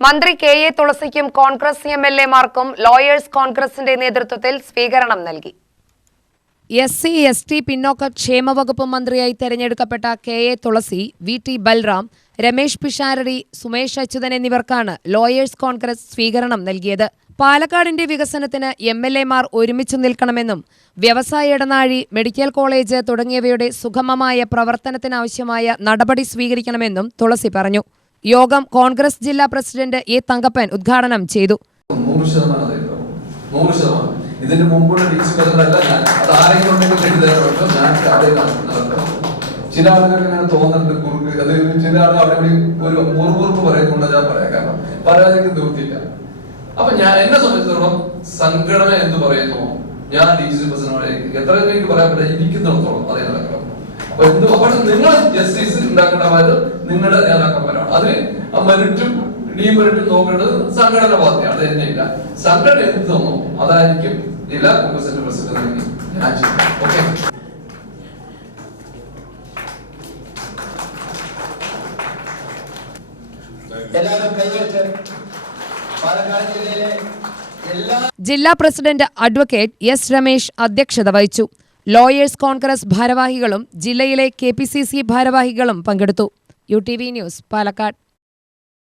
മന്ത്രി K.A.. തുളസിക്കും Congress എം.എൽ.എമാർക്കും lawyers കോൺഗ്രസിന്റെ നേതൃത്വത്തിൽ സ്വീകരണം നൽകി. എസ്.സി. എസ്.ടി. പിന്നോക്ക ക്ഷേമവകുപ്പ് മന്ത്രിയായി തെരഞ്ഞെടുക്കപ്പെട്ട കെ.എ. തുളസി, വി.ടി. ബൽറാം, രമേശ് പിഷാരടി, സുമേഷ് അച്യുതൻ എന്നിവർക്കാണ് ലോയേഴ്സ് കോൺഗ്രസ് സ്വീകരണം നൽകിയത്. പാലക്കാടിന്റെ വികസനത്തിന് എം.എൽ.എമാർ ഒരുമിച്ചു നിൽക്കണമെന്നും വ്യവസായ ഇടനാഴി, മെഡിക്കൽ കോളേജ് തുടങ്ങിയവയുടെ സുഗമമായ പ്രവർത്തനത്തിനാവശ്യമായ നടപടി സ്വീകരിക്കണമെന്നും തുളസി പറഞ്ഞു. യോഗം കോൺഗ്രസ് ജില്ലാ പ്രസിഡന്റ് എ. തങ്കപ്പൻ ഉദ്ഘാടനം ചെയ്തു. ഇതിന്റെ മുമ്പുള്ള ചില ആളുകൾക്ക് ഇങ്ങനെ തോന്നുന്നുണ്ട് കുറുക്ക്, അത് ചില ആളുകൾ അവിടെ ഒരു മുറുമുറുപ്പ് പറയുന്നുണ്ട്. ഞാൻ പറയാം, കാരണം പരാതിക്ക് നിവൃത്തിയില്ല. അപ്പൊ ഞാൻ എന്നെ സംബന്ധിച്ചിടത്തോളം സംഘടന എന്ന് പറയുന്നു, ഞാൻ DC പ്രസിഡന്റ് എത്ര എനിക്ക് പറയാൻ പറ്റില്ല, ഇരിക്കുന്നിടത്തോളം അതേ നടക്കണം. അപ്പൊ നിങ്ങൾ ജസ്റ്റിസ് ഉണ്ടാക്കേണ്ടവര് നിങ്ങളുടെ നേതാക്കന്മാരാണ്. അതിന് മെറിറ്റും ഡീമെറിറ്റും നോക്കേണ്ടത് സംഘടന ബാധ്യതയാണ്. അത് തന്നെ ഇല്ല, സംഘടന എന്ത് തന്നോ അതായിരിക്കും ജില്ലാ കോൺഗ്രസിന്റെ പ്രസിഡന്റ് ഞാൻ ചെയ്യും. ഓക്കെ. ജില്ലാ പ്രസിഡന്റ് അഡ്വക്കേറ്റ് എസ്. രമേശ് അധ്യക്ഷത വഹിച്ചു. ലോയേഴ്സ് കോൺഗ്രസ് ഭാരവാഹികളും ജില്ലയിലെ KPCC ഭാരവാഹികളും പങ്കെടുത്തു. UTV news, Palakkad.